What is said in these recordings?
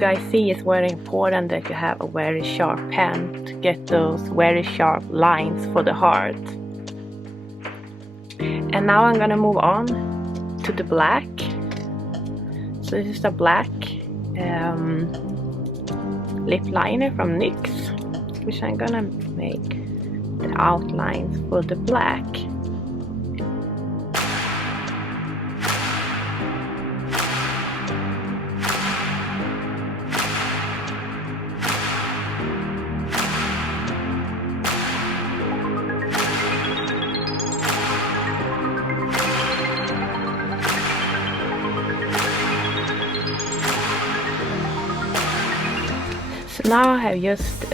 guys see, it's very important that you have a very sharp pen to get those very sharp lines for the heart. And now I'm gonna move on to the black. So this is the black lip liner from NYX, which I'm gonna make the outlines for the black. So now I have just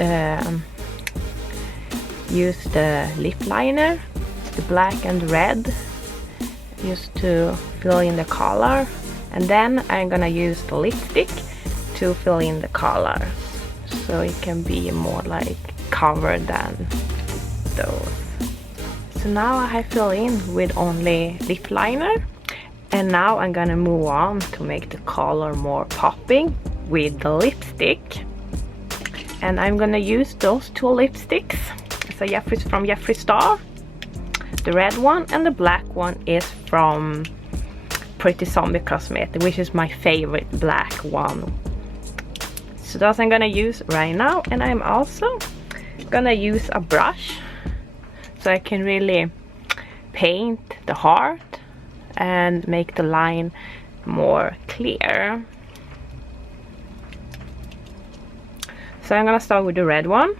used the lip liner, the black and red, just to fill in the color, and then I'm gonna use the lipstick to fill in the color, so it can be more like covered than those. So now I have filled in with only lip liner, and now I'm gonna move on to make the color more popping with the lipstick. And I'm gonna use those two lipsticks. So Jeffree's from Jeffree Star, the red one, and the black one is from Pretty Zombie Cosmetic, which is my favorite black one. So those I'm gonna use right now, and I'm also gonna use a brush so I can really paint the heart and make the line more clear. So I'm gonna start with the red one.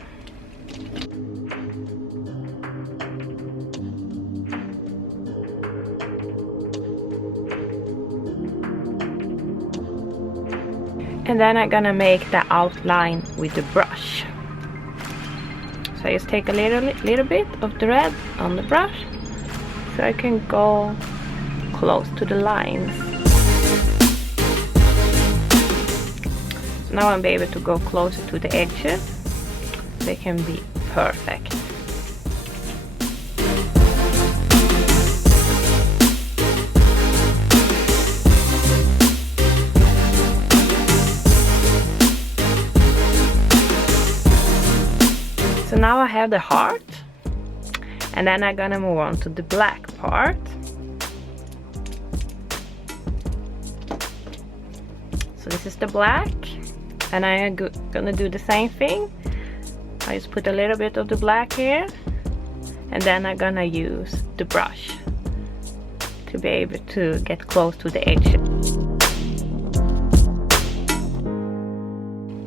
And then I'm gonna make the outline with the brush. So I just take a little bit of the red on the brush so I can go close to the lines. Now I'll be able to go closer to the edges, so they can be perfect. So now I have the heart, and then I'm gonna move on to the black part. So this is the black. And I'm gonna do the same thing. I just put a little bit of the black here, and then I'm gonna use the brush to be able to get close to the edge.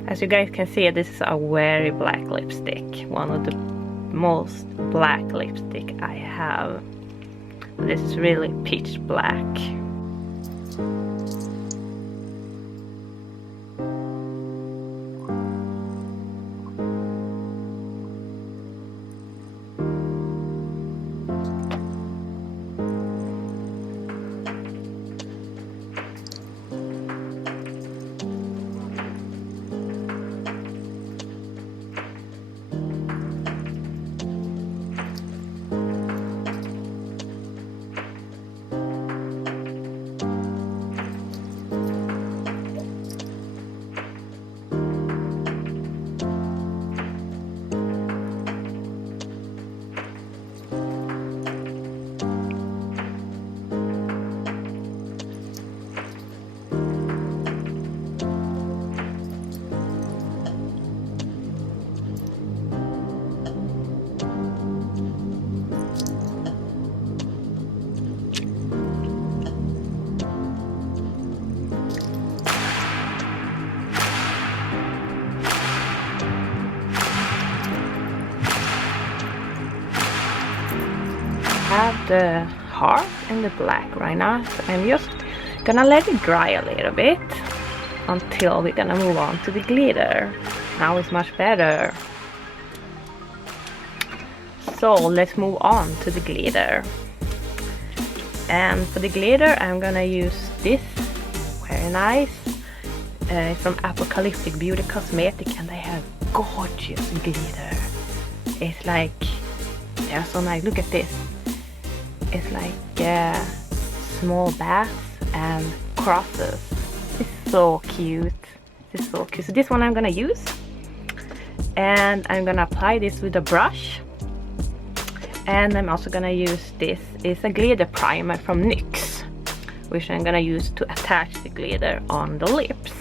As you guys can see, this is a very black lipstick, one of the most black lipstick I have. This is really pitch black. Have the heart and the black right now, so I'm just gonna let it dry a little bit until we're gonna move on to the glitter. Now it's much better. So let's move on to the glitter. And for the glitter I'm gonna use this, very nice. It's from Apocalyptic Beauty Cosmetic, and they have gorgeous glitter. It's like, they're so nice. Look at this. It's like small bats and crosses. It's so cute. This is so cute. So this one I'm gonna use, and I'm gonna apply this with a brush. And I'm also gonna use this. It's a glitter primer from Nyx, which I'm gonna use to attach the glitter on the lips.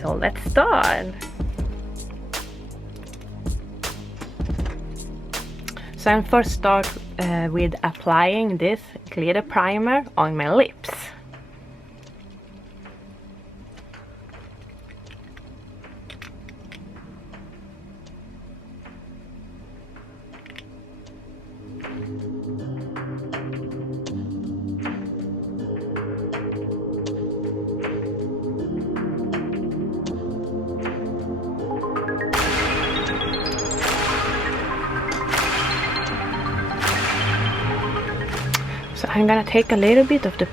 So let's start. So I'm first start with applying this glitter primer on my lips. So I'm gonna take a little bit of the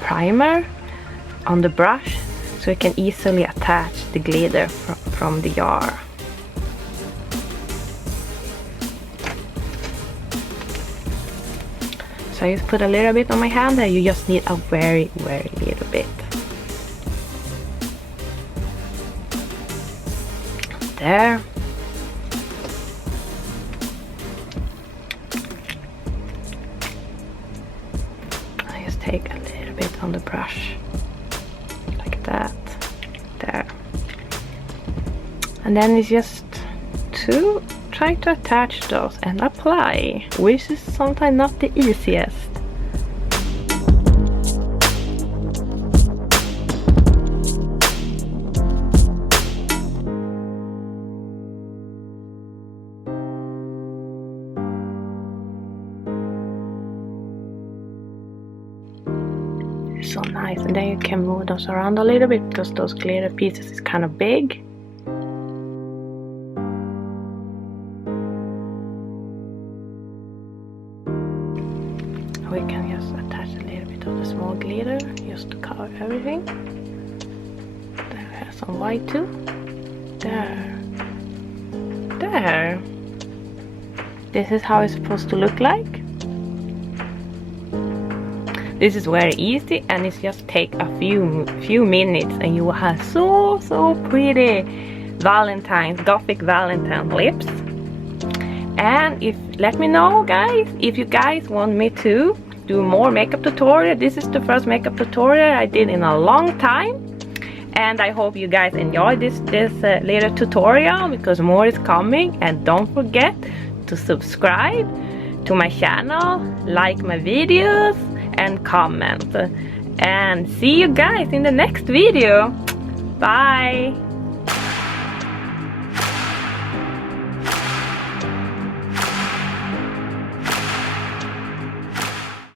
primer on the brush so I can easily attach the glitter from the jar. So I just put a little bit on my hand, and you just need a very, very little bit. There. Take a little bit on the brush, like that, there. And then it's just to try to attach those and apply, which is sometimes not the easiest. So nice, and then you can move those around a little bit because those glitter pieces is kind of big. We can just attach a little bit of the small glitter just to cover everything. There we have some white too. There. There. This is how it's supposed to look like. This is very easy, and it's just take a few minutes and you will have so pretty Valentine, Gothic Valentine lips. And let me know, guys, if you guys want me to do more makeup tutorial. This is the first makeup tutorial I did in a long time, and I hope you guys enjoyed this little tutorial, because more is coming. And don't forget to subscribe to my channel, like my videos, and comment. And see you guys in the next video. Bye.